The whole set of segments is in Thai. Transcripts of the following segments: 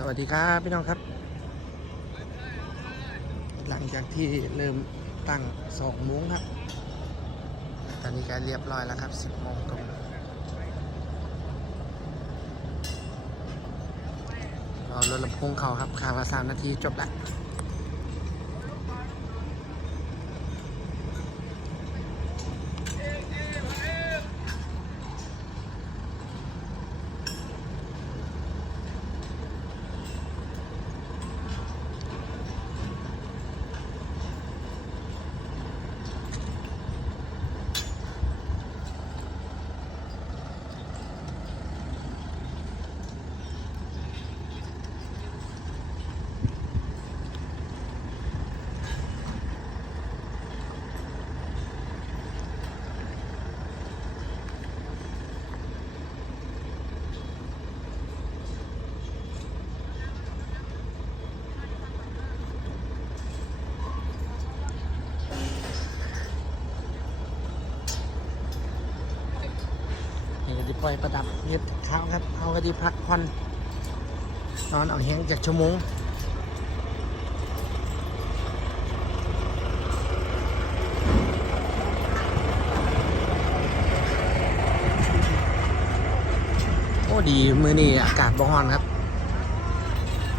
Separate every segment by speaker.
Speaker 1: สวัสดีครับพี่น้องครับ หลังจากที่เริ่มตั้งสองโมุ้งครับ ตอนนี้ก็เรียบร้อยแล้วครับสิบโมงตรงรอรถลำโพงเขาครับคางละสามนาทีจบละ อยประดับเฮ็ดข้าวครับเขาก็ดีพักผ่อนนอนเอาแห้งจากชั่วโมงโอ้ดีมือนี่อากาศบ่ฮ้อนครับ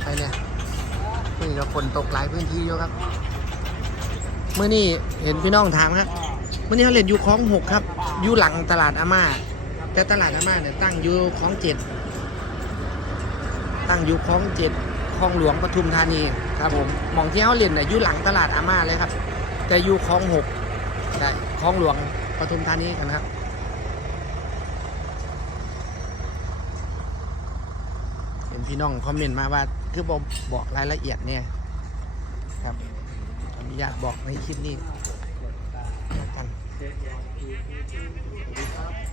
Speaker 1: ไปเนี่ยมือนี้ก็ฝนตกหลายพื้นที่อยู่ครับมือนี่เห็นพี่น้องถามครับมือนี้เขาเล่นอยู่คลองหกครับอยู่หลังตลาดอาม่า แต่ตลาดอาม่าเนี่ยตั้งอยู่คลองเจ็ดตั้งอยู่คลองเจ็ดคลองหลวงปทุมธานีครับผมมองที่เขาเล่นน่ะอยู่หลังตลาดอาม่าเลยครับ แต่อยู่คลองหกได้คลองหลวงปทุมธานีกันครับเห็นพี่น้องคอมเมนต์มาว่าคือบอกบอกรายละเอียดเนี่ยครับอนุญาตบอกในคลิปนี้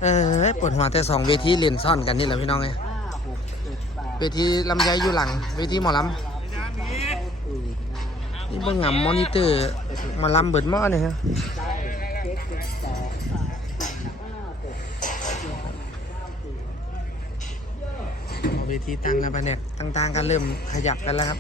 Speaker 1: เออปวดหัวแต่สองเวทีเล่นซ่อนกันนี่แหละพี่น้องไงเวทีลำไยอยู่หลัง เวทีหมอลำนี่เบิ่งงำมอนิเตอร์หมอลำเบิดหม้อเนี่ยฮะเวทีตั้งแล้วปะเนี่ยต่างๆกันเริ่มขยับกันแล้วครับ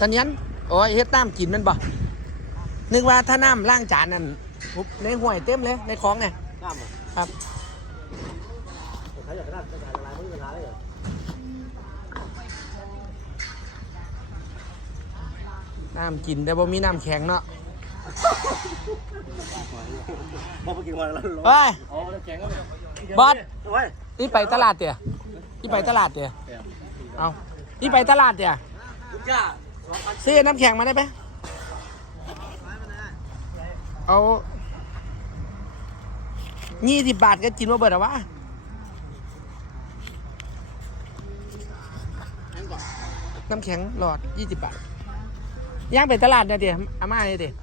Speaker 1: ตอนนี้นโอ้ยเฮ็ดน้ำกินแมันบ่นึกว่าถ้าน้ำล้างจานนั่นปุ๊บในห่วยเต็มเลยในคลองเนี่ย
Speaker 2: น้ำอะ
Speaker 1: ครับ
Speaker 2: เขาอยากได้กระจายละลายไม่มีเวลาเลยเหรอ
Speaker 1: น้ำกินแต่บ่มีน้ำแข็งเนาะ
Speaker 2: พอไปกินวันแล้วร้อน
Speaker 1: เฮ้ย
Speaker 2: อ๋อน้ำแข็งก็แบบ
Speaker 1: บอส
Speaker 2: เฮ้ย
Speaker 1: นี่ไปตลาดเตี่ยนี่ไปตลาดเตี่ยเอานี่ไปตลาดเตี่ย ซื้อน้ำแข็งมาได้ไหมเอายี่สิบบาทก็กินว่าเบิดหรอวะน้ำแข็งหลอดยี่สิบบาท ย่างไปตลาดเนี่ยเดี๋ยวอาม่าเนี่ยเดี๋ยว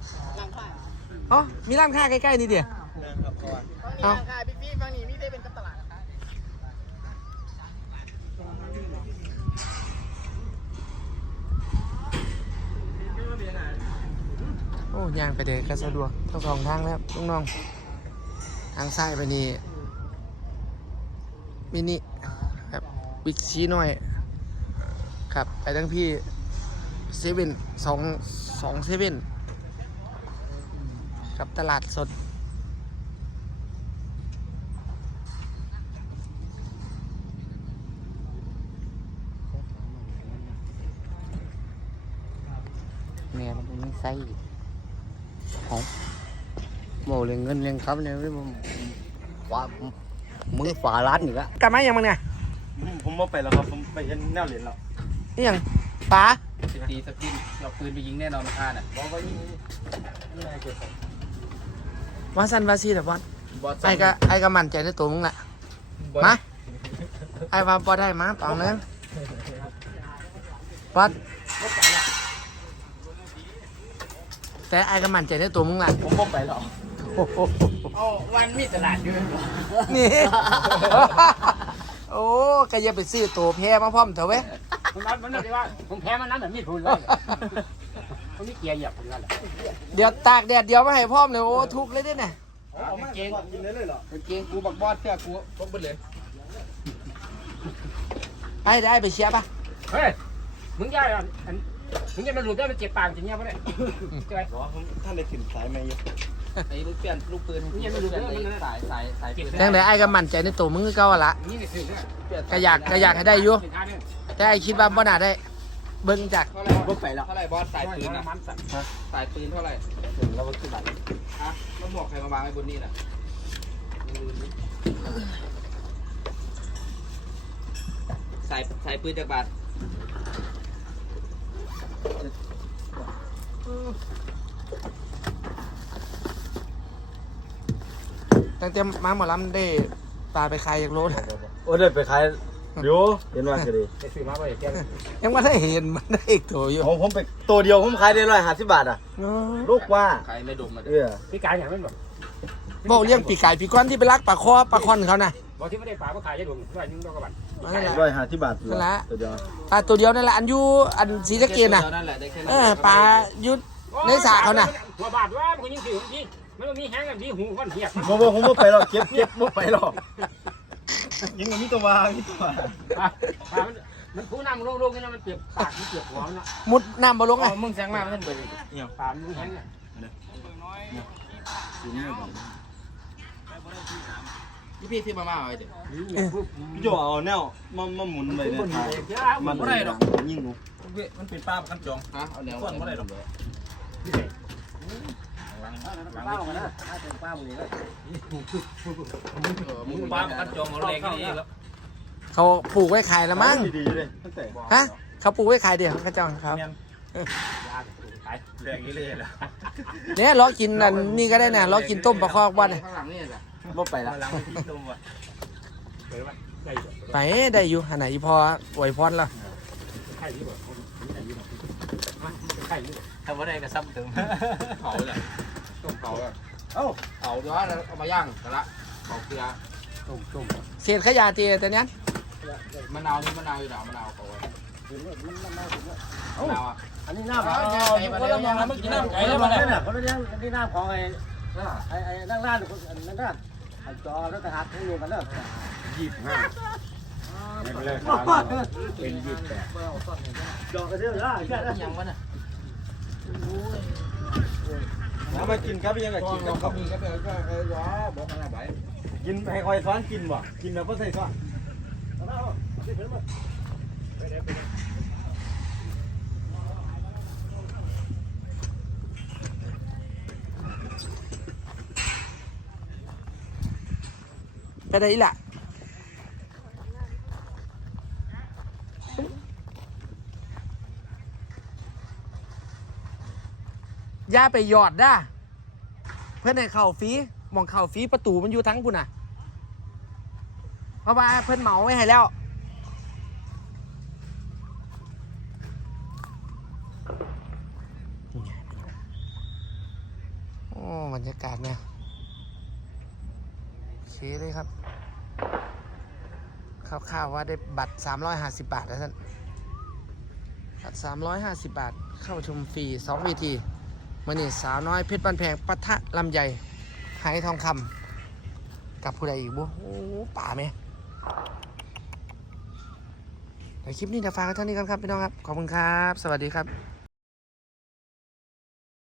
Speaker 1: อ๋อมีร้านค้าใกล้ๆนี่เดี๋ยวเอา ย่างไปเด็กก็สะดวกทั้งสองทางแล้วครับน้องๆทางซ้ายไปนี่มินิครับบิ๊กซีน้อย ครับไปทั้งพี่เซเว่นสองสองเซเว่นกับตลาดสด
Speaker 2: แม่มันไม่ใส่ ของโมเรื่องเงินเรื่องครับเนี่ยไม่ผมว่ามือฝาร้านอยู่แล้ว
Speaker 1: กลับมาอย่างมึงเนี่ย
Speaker 3: ผมผมบ่ไปแล้วครับ ผมไปเห็นแนวเหรียญแล้ว
Speaker 1: นี่ยังป๋า
Speaker 2: สิบตีสปินเอาปืนไปยิงแน่นอนค่าน่ะ
Speaker 1: ว่าสันว่าซีแต่บอล
Speaker 2: บอส
Speaker 1: ไอ้ก็ไอ้ก็มั่นใจในตัวมึงแหละมาไอ้ว่าพอได้มาปองนึงบอล แต่ไอ้ก็มั่นใจในตัวมึงแหละ
Speaker 2: ผมบ่ไปหรอก
Speaker 1: โอ้โห
Speaker 2: เอาวันมีตลาดอยู่
Speaker 1: นี่ โอ้ก็อย่าไปซื้อตัวแพ้มาพร้อมเถอะเว้ย
Speaker 2: ผมนั้นมันเลยว่าผมแพ้มันนั้นแบบมีดพูนเลยผมนี่เกียร์เหยียบผมนั่นแหละ
Speaker 1: เดี๋ยวตากแดดเดี๋ยวมาให้พร้อมเลยโอ้ทุกข์เลยเด้เนี่ย
Speaker 2: กางเกงกินได้เลยเหรอกางเกงกูบักบอสเสื้อกูพกไปเลย
Speaker 1: ไอ้ได้ไปเชียร์ปะ
Speaker 2: เฮ้ยมึงย่าอะอัน มึงอย่ามาหลุดได้มันเจ็บปากจริงเนี่ยปะเนี่ยใช่ไหม
Speaker 4: ท่านได้ขึ้นสายไหมอยู่
Speaker 2: ไอ้ลูกเปลี่ยนลูกปืนมึงอย่ามาหลุดได้มันสายสายสายปืน
Speaker 1: จังไดไอ้ก็มั่นใจในตัวมึงคือเก่าอะละ
Speaker 2: นี่ก็คือเนี่ย
Speaker 1: ก็อยากก็อยากให้ได้อยู่แต่ไอ้คิดว่าบ่น่าได้ เบิ่งจาก
Speaker 2: เท่าไหร่บ่ไปแล้วเท่าไหร่บอสสายปืนอะสายปืนเท่าไหร่ถึงแล้วมันคือบัตรฮะแล้วหมวกใครมาวางไว้บนนี่น่ะสายสายปืนจากบัตร
Speaker 1: ตั้งแต่มาหมอลำได้ปลาไปขายจากโลด
Speaker 4: โอ้ได้ไปขายอยู่เห็นว่าก็ดี
Speaker 2: ไปซื้อมาไปแก
Speaker 1: ยังไม่ได้เห็นมันได้อีกตัวอยู่
Speaker 4: ผมผมไปตัวเดียวผมขายได้ร้อยห้าสิบบาทอะ
Speaker 1: เออ
Speaker 4: ลูกว่า
Speaker 2: ใครไม่ดมมา
Speaker 4: เออ
Speaker 2: พี่กายอย่างนั้นแบบ
Speaker 1: บอกเลี้ยงปีกไก่ปีก้อนที่ไปลักปลาคอปลาคอนเขาน่ะ
Speaker 2: บอกที่ไม่ได้ปลาก็ขายได้ดมด้วยนึงต้องกระบัน
Speaker 1: นั่นแหละ
Speaker 4: ร้อยห้าสิบบาท
Speaker 1: นั่นแหละ
Speaker 4: ตัวเดียว
Speaker 1: ปลาตัวเดียวนั่นแหละอันอยูอันสีสะเกียน่ะ
Speaker 2: นั่นแหละได้แค่
Speaker 1: เออปลายุด ในสระเขาน่ะ
Speaker 2: หัวบาดว่ามันยิงสิวที่มันมีแห้งกันที่หูก้อนเหี้ย
Speaker 4: ผมบอกผมไม่ไปหรอกเก็บเก็บไม่ไปหรอกยังมีตัววางมีตัววาง
Speaker 2: ปลาปลามันมันผู้นำโลกๆนี่นะมันเปียกปากมันเปียกหัวมันนะ
Speaker 1: มุดน้ำบอลงไง
Speaker 2: มึงแซงมามันเบิดปลามันแห้งน่ะ พี่พี่ที่มามาไว้เดี๋ยว
Speaker 4: พี่โจเอาแนวมามาหมุนไปเนี่ย
Speaker 2: มันไม่ได้หรอก
Speaker 4: ยิงหนู
Speaker 3: มันเป็นป้ากันจอง
Speaker 2: ฮะเอาแนว
Speaker 3: ส่วนบ่ได้หรอก
Speaker 2: ป้าออกมานะป้ามึงเลย
Speaker 3: มึงป้ากันจองเอาแรงนี่แล้ว
Speaker 1: เขาปลูกไว้ขายละมั้ง
Speaker 4: ดีๆเลยตั้งแต่
Speaker 1: ฮะเขาปลูกไว้ขายเดี๋ยวเขาเจ้าของเขา
Speaker 3: แรงนี่เลยล่ะ
Speaker 1: เนี่ยล้อกินอันนี่ก็ได้นะล้อกินต้มปลาคอกบ้านเนี่ย
Speaker 2: ข้างหลังนี่แหละ
Speaker 4: ไม่ไปละ
Speaker 3: มาล้างที่นมว่ะ
Speaker 1: ไปได้อยู่อันไหนพออวยพรแล้ว
Speaker 3: ทำว่าได้ก็ซ้ำเติม
Speaker 2: เผาเลยต้มเผาอะเอ้าเผาแล้วเอามาย่างกันละเผาเกลือต้มต้ม
Speaker 1: เศษขยะเตียแต่เนี้ย
Speaker 2: มะนาวนี่มะนาวอยู่ไหนมะนาวเขาไว้มะนาวอะ
Speaker 4: อันนี้น้ำ
Speaker 2: เอาเอาเอา
Speaker 4: คนละมอง
Speaker 3: เมื่อกี้น้ำไก่
Speaker 4: ไอ้
Speaker 3: แล้
Speaker 4: แล้วว
Speaker 3: มา
Speaker 4: มา
Speaker 3: แล้
Speaker 4: แล้ววคนละเรื่องอันนี้น้ำของไอ้ไอ้ไอ้นั่งร้านคนนั่นไอ้จอแล้วหารทั้งอยู่กันเด้อ
Speaker 3: เป็นยี่สิบแปด
Speaker 4: จอกันเด้อละแค่นั้น
Speaker 2: ยังวะน่ะ
Speaker 4: มากินครับยังไงกินกับ
Speaker 2: เขามีก็เป็นก็เออว้าบอกกันละไป
Speaker 4: กินให้คอยซ้อนกินบ่กินแล้วก็ใส่ซ้อน
Speaker 1: ไปได้อีห ละอย่าไปหยอดด้าเพื่อนให้เข่าฟีหมองเข่าฟีประตูมันอยู่ทั้งพุ่น่ะเพราะว่าเพื่อนเหมาไว้ให้แล้วโอ้บรรยากาศเนี่ยโอเคเลยครับ ข่าวๆว่าได้บัตร 350 บาทแล้วท่านบัตร 350 บาท เข้าชมฟรี2เวทีมื่อนี้สาวน้อยเพชรบ้านแพงปะทะลำใหญ่หายทองคำกับผู้ใดอีกบ่โอ้ป่าไหมเดี๋ยวคลิปนี้จะฝากไว้เท่านี้กันครับพี่น้องครับ ขอบคุณครับ สวัสดีครับ